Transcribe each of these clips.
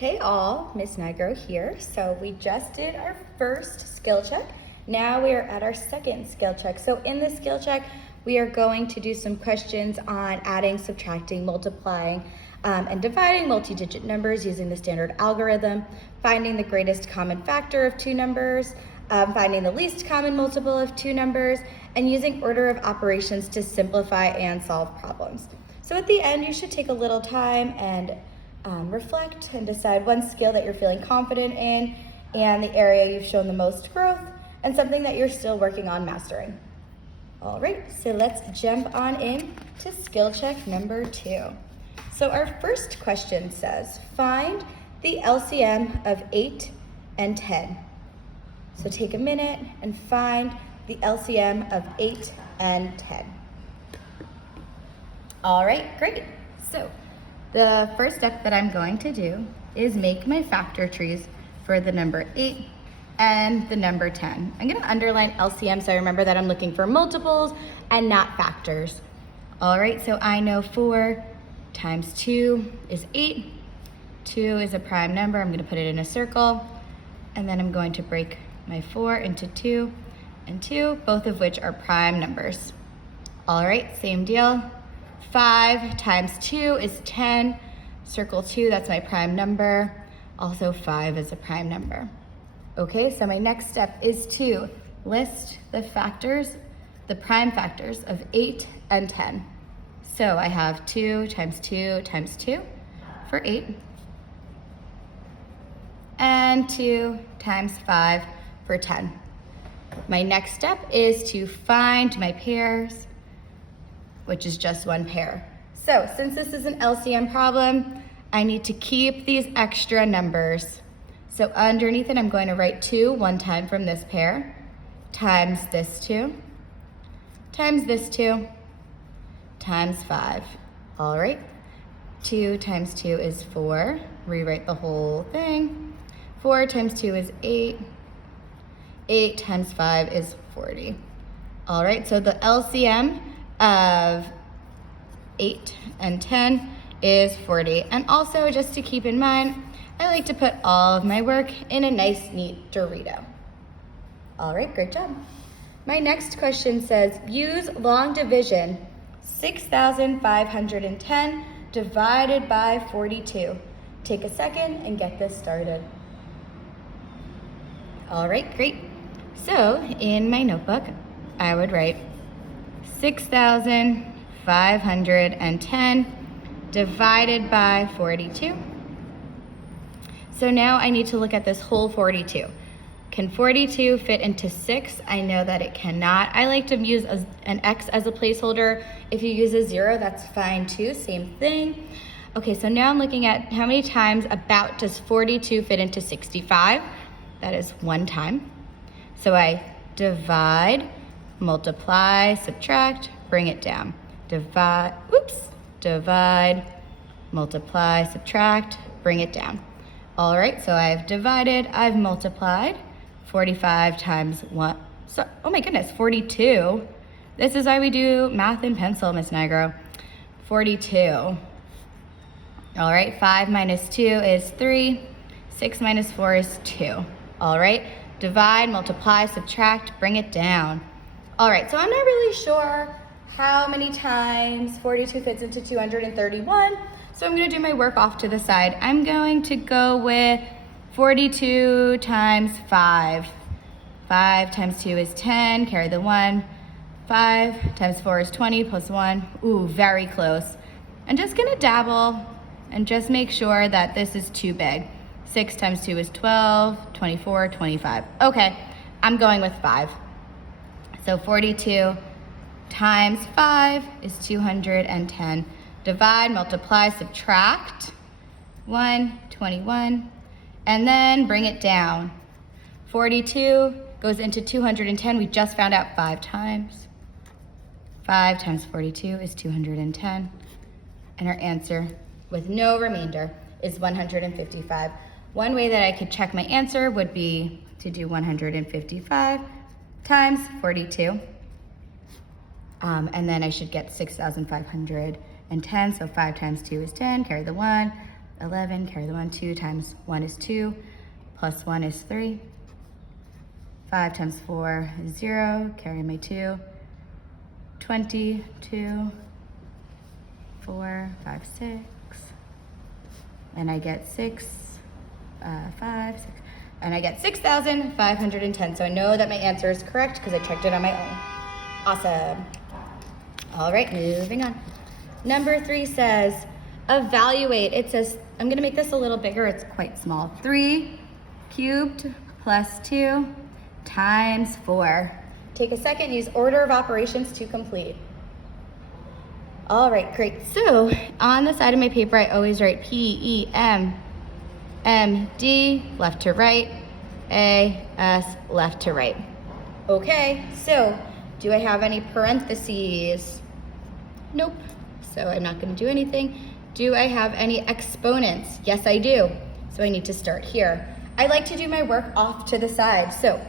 Hey all, Miss Nigro here. So we just did our first skill check. Now we are at our second skill check. So in this skill check, we are going to do some questions on adding, subtracting, multiplying, and dividing multi-digit numbers using the standard algorithm, finding the greatest common factor of two numbers, finding the least common multiple of two numbers, and using order of operations to simplify and solve problems. So at the end, you should take a little time and reflect and decide one skill that you're feeling confident in and the area you've shown the most growth and something that you're still working on mastering. All right, so let's jump on in to skill check number 2. So our first question says, find the LCM of 8 and 10. So take a minute and find the LCM of 8 and 10. All right, great. So the first step that I'm going to do is make my factor trees for the number 8 and the number 10. I'm gonna underline LCM so I remember that I'm looking for multiples and not factors. All right, so I know 4 times 2 is 8. 2 is a prime number. I'm gonna put it in a circle, and then I'm going to break my 4 into 2 and 2, both of which are prime numbers. All right, same deal. 5 times 2 is 10. Circle 2, that's my prime number. Also 5 is a prime number. Okay, so my next step is to list the factors, the prime factors of 8 and 10. So I have 2 times 2 times 2 for 8. And 2 times 5 for 10. My next step is to find my pairs, which is just one pair. So since this is an LCM problem, I need to keep these extra numbers. So underneath it, I'm going to write 2 one time from this pair, times this 2, times this 2, times 5. All right, 2 times 2 is 4. Rewrite the whole thing. 4 times 2 is 8. 8 times 5 is 40. All right, so the LCM of 8 and 10 is 40. And also, just to keep in mind, I like to put all of my work in a nice, neat Dorito. All right, great job. My next question says, use long division, 6,510 divided by 42. Take a second and get this started. All right, great. So in my notebook, I would write 6,510 divided by 42. So now I need to look at this whole 42. Can 42 fit into 6? I know that it cannot. I like to use an X as a placeholder. If you use a 0, that's fine too, same thing. Okay, so now I'm looking at how many times about does 42 fit into 65? That is 1 time. So I divide, multiply, subtract, bring it down. Divide, multiply, subtract, bring it down. All right, so I've divided, I've multiplied. 45 times 1, so, oh my goodness, 42. This is why we do math in pencil, Miss Nigro. 42. All right, 5 minus 2 is 3. 6 minus 4 is 2. All right, divide, multiply, subtract, bring it down. All right, so I'm not really sure how many times 42 fits into 231, so I'm gonna do my work off to the side. I'm going to go with 42 times 5. 5 times 2 is 10, carry the 1. 5 times 4 is 20 plus 1. Ooh, very close. I'm just gonna dabble and just make sure that this is too big. 6 times 2 is 12, 24, 25. Okay, I'm going with 5. So 42 times 5 is 210. Divide, multiply, subtract. 1, 21. And then bring it down. 42 goes into 210. We just found out 5 times. 5 times 42 is 210. And our answer, with no remainder, is 155. One way that I could check my answer would be to do 155 times 42. And then I should get 6,510. So 5 times 2 is 10, carry the 1. 11, carry the 1, 2 times 1 is 2, plus 1 is 3. 5 times 4 is 0, carry my 2. 20, 2, 4, 5, 6. And I get 5, 6. And I get 6,510. So I know that my answer is correct because I checked it on my own. Awesome. All right, moving on. Number 3 says, evaluate. It says, I'm gonna make this a little bigger, it's quite small. 3 cubed plus 2 times 4. Take a second, use order of operations to complete. All right, great. So on the side of my paper, I always write P-E-M, M-D, left to right, A-S, left to right. Okay, so do I have any parentheses? Nope, so I'm not gonna do anything. Do I have any exponents? Yes, I do. So I need to start here. I like to do my work off to the side. So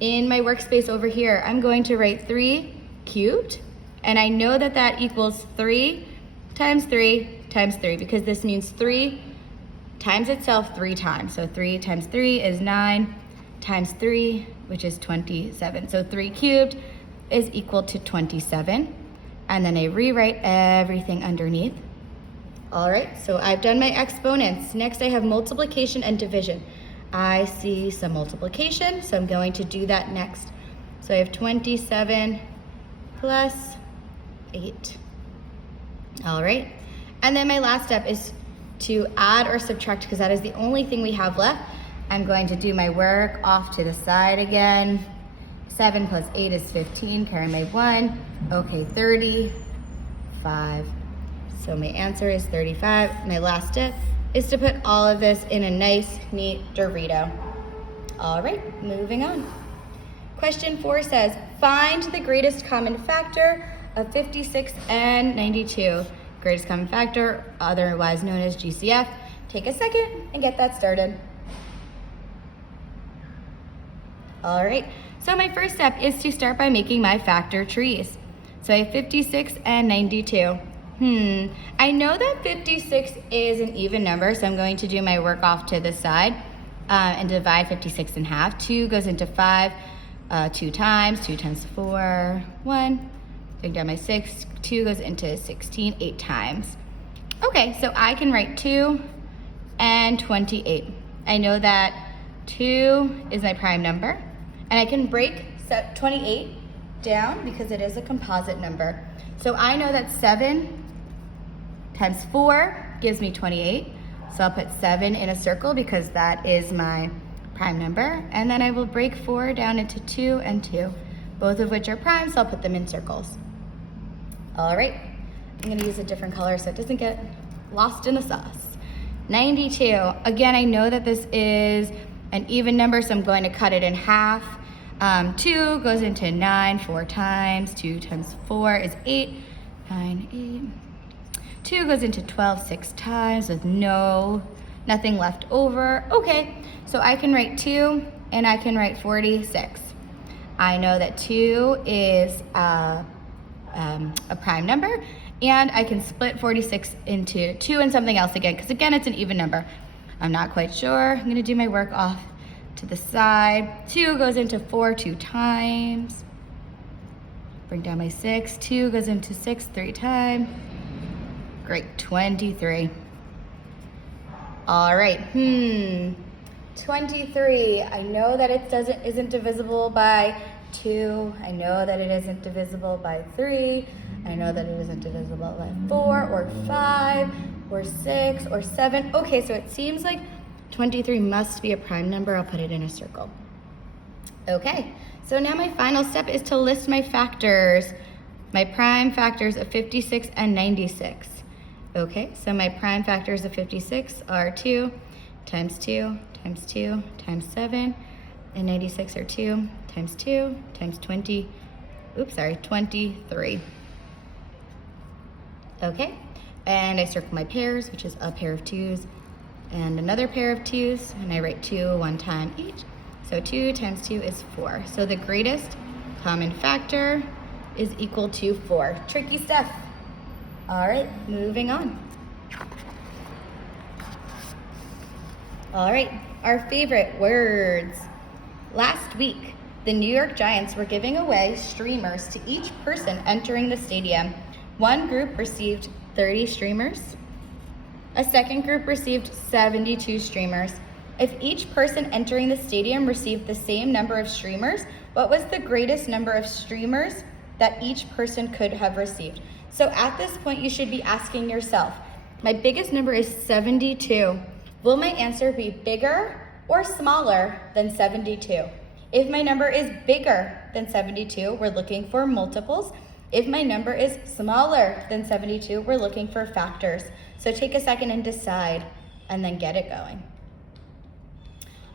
in my workspace over here, I'm going to write 3 cubed, and I know that that equals 3 times 3 times 3, because this means 3 times itself 3 times. So 3 times 3 is 9 times 3, which is 27. So 3 cubed is equal to 27. And then I rewrite everything underneath. All right, so I've done my exponents. Next I have multiplication and division. I see some multiplication, so I'm going to do that next. So I have 27 plus 8. All right, and then my last step is to add or subtract, because that is the only thing we have left. I'm going to do my work off to the side again. 7 plus 8 is 15, carry my 1. Okay, 35. So my answer is 35. My last step is to put all of this in a nice, neat Dorito. All right, moving on. Question 4 says, find the greatest common factor of 56 and 92. Greatest common factor, otherwise known as GCF. Take a second and get that started. All right, so my first step is to start by making my factor trees. So I have 56 and 92. I know that 56 is an even number, so I'm going to do my work off to the side and divide 56 in half. 2 goes into 5 2 times. 2 times 4, 1. Take down my 6. 2 goes into 16, 8 times. Okay, so I can write 2 and 28. I know that 2 is my prime number, and I can break 28 down because it is a composite number. So I know that 7 times 4 gives me 28. So I'll put 7 in a circle because that is my prime number. And then I will break 4 down into 2 and 2, both of which are prime, so I'll put them in circles. All right, I'm gonna use a different color so it doesn't get lost in the sauce. 92, again, I know that this is an even number, so I'm going to cut it in half. 2 goes into 9 4 times. 2 times 4 is 8, 9, 8. 2 goes into 12 6 times with nothing left over. Okay, so I can write 2 and I can write 46. I know that 2 is a prime number, and I can split 46 into 2 and something else again, because again, it's an even number. I'm not quite sure. I'm gonna do my work off to the side. 2 goes into 4 2 times. Bring down my 6. 2 goes into 6 3 times. Great, 23. All right, 23. I know that it isn't divisible by 2. I know that it isn't divisible by 3. I know that it isn't divisible by 4 or 5 or 6 or 7. Okay, so it seems like 23 must be a prime number. I'll put it in a circle. Okay, so now my final step is to list my factors, my prime factors of 56 and 96. Okay, so my prime factors of 56 are 2 times 2 times 2 times 7, and 96 are 2 times 2 times 23. Okay, and I circle my pairs, which is a pair of 2s and another pair of 2s, and I write 2 one time each. So 2 times 2 is 4. So the greatest common factor is equal to 4. Tricky stuff. All right, moving on. All right, our favorite words. Last week, the New York Giants were giving away streamers to each person entering the stadium. One group received 30 streamers. A second group received 72 streamers. If each person entering the stadium received the same number of streamers, what was the greatest number of streamers that each person could have received? So at this point, you should be asking yourself, my biggest number is 72. Will my answer be bigger or smaller than 72? If my number is bigger than 72, we're looking for multiples. If my number is smaller than 72, we're looking for factors. So take a second and decide, and then get it going.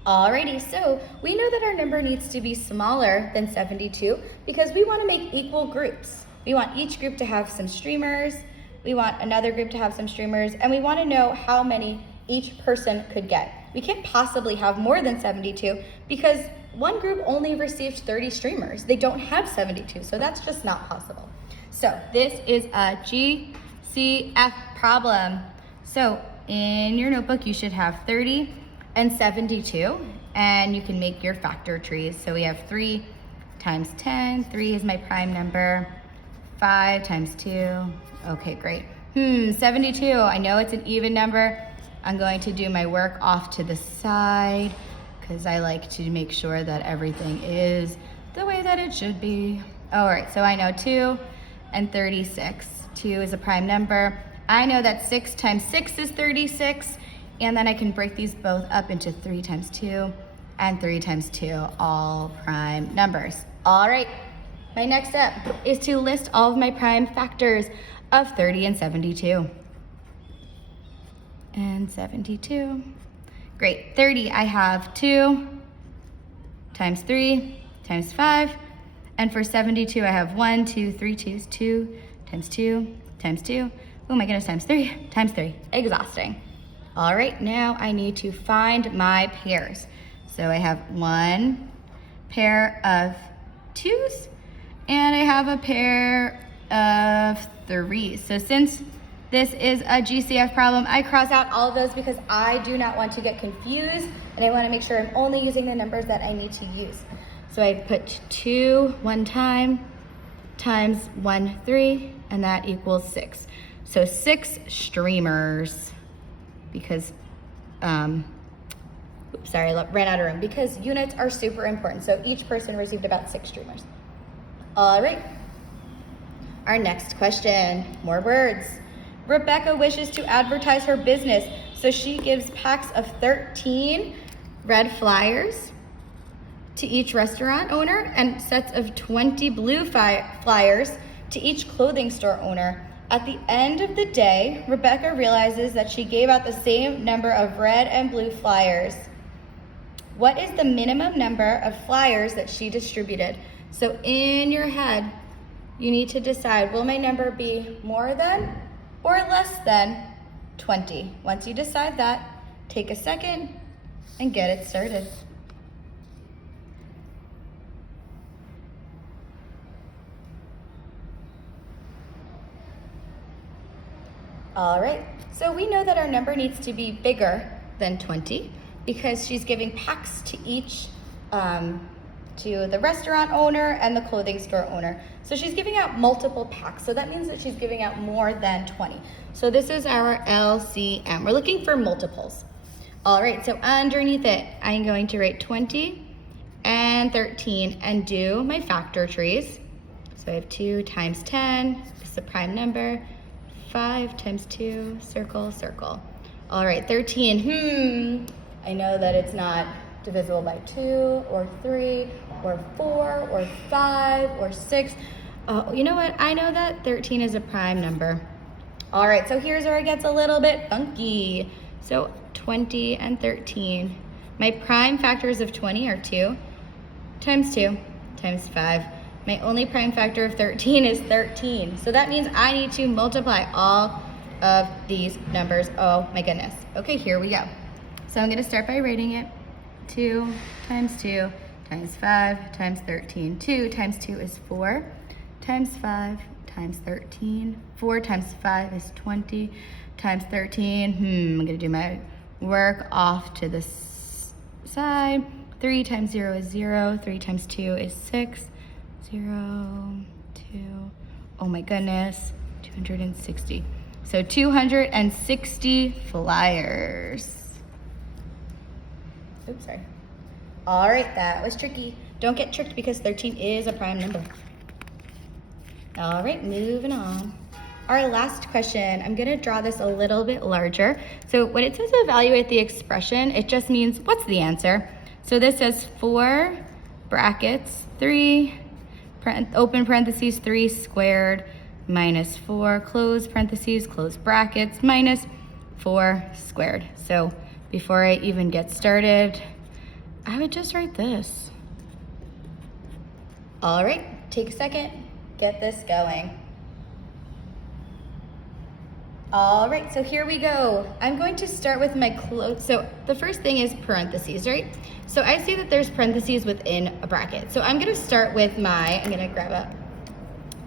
Alrighty, so we know that our number needs to be smaller than 72 because we want to make equal groups. We want each group to have some streamers, we want another group to have some streamers, and we want to know how many each person could get. We can't possibly have more than 72 because one group only received 30 streamers. They don't have 72, so that's just not possible. So this is a GCF problem. So in your notebook, you should have 30 and 72, and you can make your factor trees. So we have 3 times 10. 3 is my prime number. 5 times 2. Okay, great. 72. I know it's an even number. I'm going to do my work off to the side because I like to make sure that everything is the way that it should be. All right, so I know 2 and 36. 2 is a prime number. I know that 6 times 6 is 36, and then I can break these both up into 3 times 2 and 3 times 2, all prime numbers. All right, my next step is to list all of my prime factors of 30 and 72. And 72. Great, 30, I have 2 times 3 times 5. And for 72, I have 1, 2, 3 twos, 2 times 2 times 2. Oh my goodness, times 3 times 3. Exhausting. All right, now I need to find my pairs. So I have 1 pair of 2s, and I have a pair of 3s. So since this is a GCF problem, I cross out all of those because I do not want to get confused, and I want to make sure I'm only using the numbers that I need to use. So I put 2 one time times 1 3, and that equals 6. So 6 streamers because, oops, sorry, I ran out of room, because units are super important. So each person received about 6 streamers. All right, our next question, more words. Rebecca wishes to advertise her business, so she gives packs of 13 red flyers to each restaurant owner and sets of 20 blue flyers to each clothing store owner. At the end of the day, Rebecca realizes that she gave out the same number of red and blue flyers. What is the minimum number of flyers that she distributed? So in your head, you need to decide, will my number be more than or less than 20? Once you decide that, take a second and get it started. All right, so we know that our number needs to be bigger than 20 because she's giving packs to each, to the restaurant owner and the clothing store owner. So she's giving out multiple packs, so that means that she's giving out more than 20. So this is our LCM. We're looking for multiples. All right, so underneath it, I'm going to write 20 and 13 and do my factor trees. So I have 2 times 10, this is a prime number. 5 times 2, circle, circle. All right, 13, I know that it's not divisible by 2 or 3 or 4 or 5 or 6. Oh, you know what? I know that 13 is a prime number. All right, so here's where it gets a little bit funky. So 20 and 13. My prime factors of 20 are 2 times 2 times 5. My only prime factor of 13 is 13. So that means I need to multiply all of these numbers. Oh my goodness. Okay, here we go. So I'm gonna start by writing it. 2 times 2 times 5 times 13. 2 times 2 is 4 times 5 times 13. 4 times 5 is 20 times 13. I'm gonna do my work off to the side. 3 times 0 is 0. 3 times 2 is 6. 0, 2, oh my goodness, 260. So 260 flyers. Oops, sorry. All right, that was tricky. Don't get tricked because 13 is a prime number. All right, moving on. Our last question, I'm gonna draw this a little bit larger. So when it says evaluate the expression, it just means what's the answer? So this says 4 brackets, 3, open parentheses, 3 squared minus 4, close parentheses, close brackets, minus 4 squared. So before I even get started, I would just write this. All right, take a second, get this going. All right, so here we go. I'm going to start with my so the first thing is parentheses, right? So I see that there's parentheses within a bracket. So I'm gonna start with I'm gonna grab a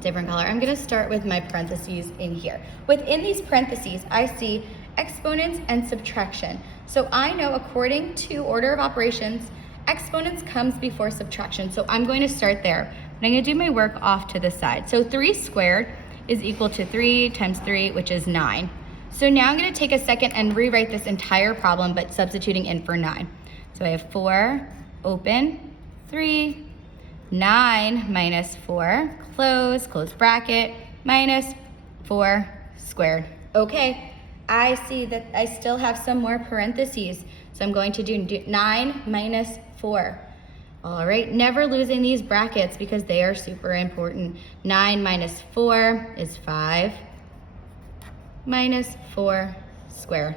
different color. I'm gonna start with my parentheses in here. Within these parentheses, I see exponents and subtraction. So I know according to order of operations, exponents comes before subtraction. So I'm going to start there. And I'm gonna do my work off to the side. So 3 squared is equal to 3 times 3, which is 9. So now I'm gonna take a second and rewrite this entire problem, but substituting in for 9. So I have 4, open, 3, 9 minus 4, close bracket, minus 4 squared. Okay, I see that I still have some more parentheses. So I'm going to do 9 minus 4. All right, never losing these brackets because they are super important. 9 minus 4 is 5 minus 4 squared.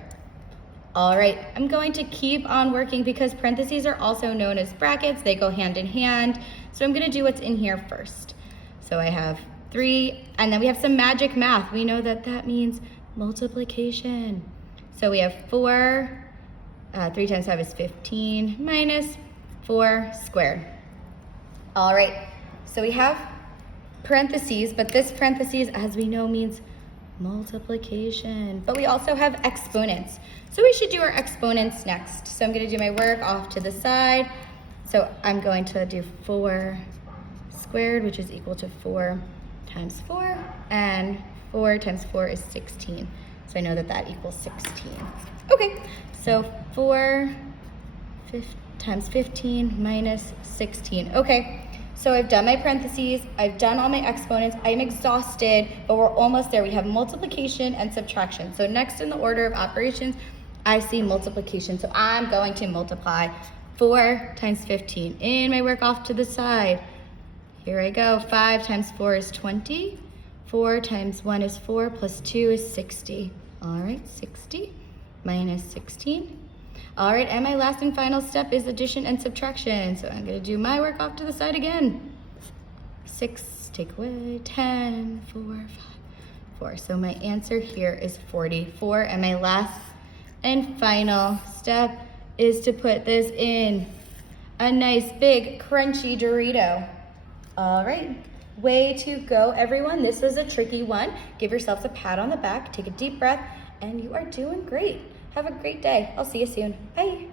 All right, I'm going to keep on working because parentheses are also known as brackets. They go hand in hand. So I'm gonna do what's in here first. So I have 3, and then we have some magic math. We know that that means multiplication. So we have 4, 3 times 5 is 15, minus 4 squared. All right, so we have parentheses, but this parentheses, as we know, means multiplication. But we also have exponents. So we should do our exponents next. So I'm gonna do my work off to the side. So I'm going to do 4 squared, which is equal to 4 times 4, and 4 times 4 is 16. So I know that that equals 16. Okay, so 4 times 15 minus 16. Okay, so I've done my parentheses, I've done all my exponents, I'm exhausted, but we're almost there. We have multiplication and subtraction. So next in the order of operations, I see multiplication. So I'm going to multiply 4 times 15. In my work off to the side. Here I go, 5 times 4 is 20. 4 times 1 is 4, plus 2 is 60. All right, 60 minus 16. All right, and my last and final step is addition and subtraction. So I'm gonna do my work off to the side again. 6, take away, 10, 4, 5, 4. So my answer here is 44. And my last and final step is to put this in a nice big crunchy Dorito. All right, way to go, everyone. This was a tricky one. Give yourselves a pat on the back, take a deep breath, and you are doing great. Have a great day. I'll see you soon. Bye.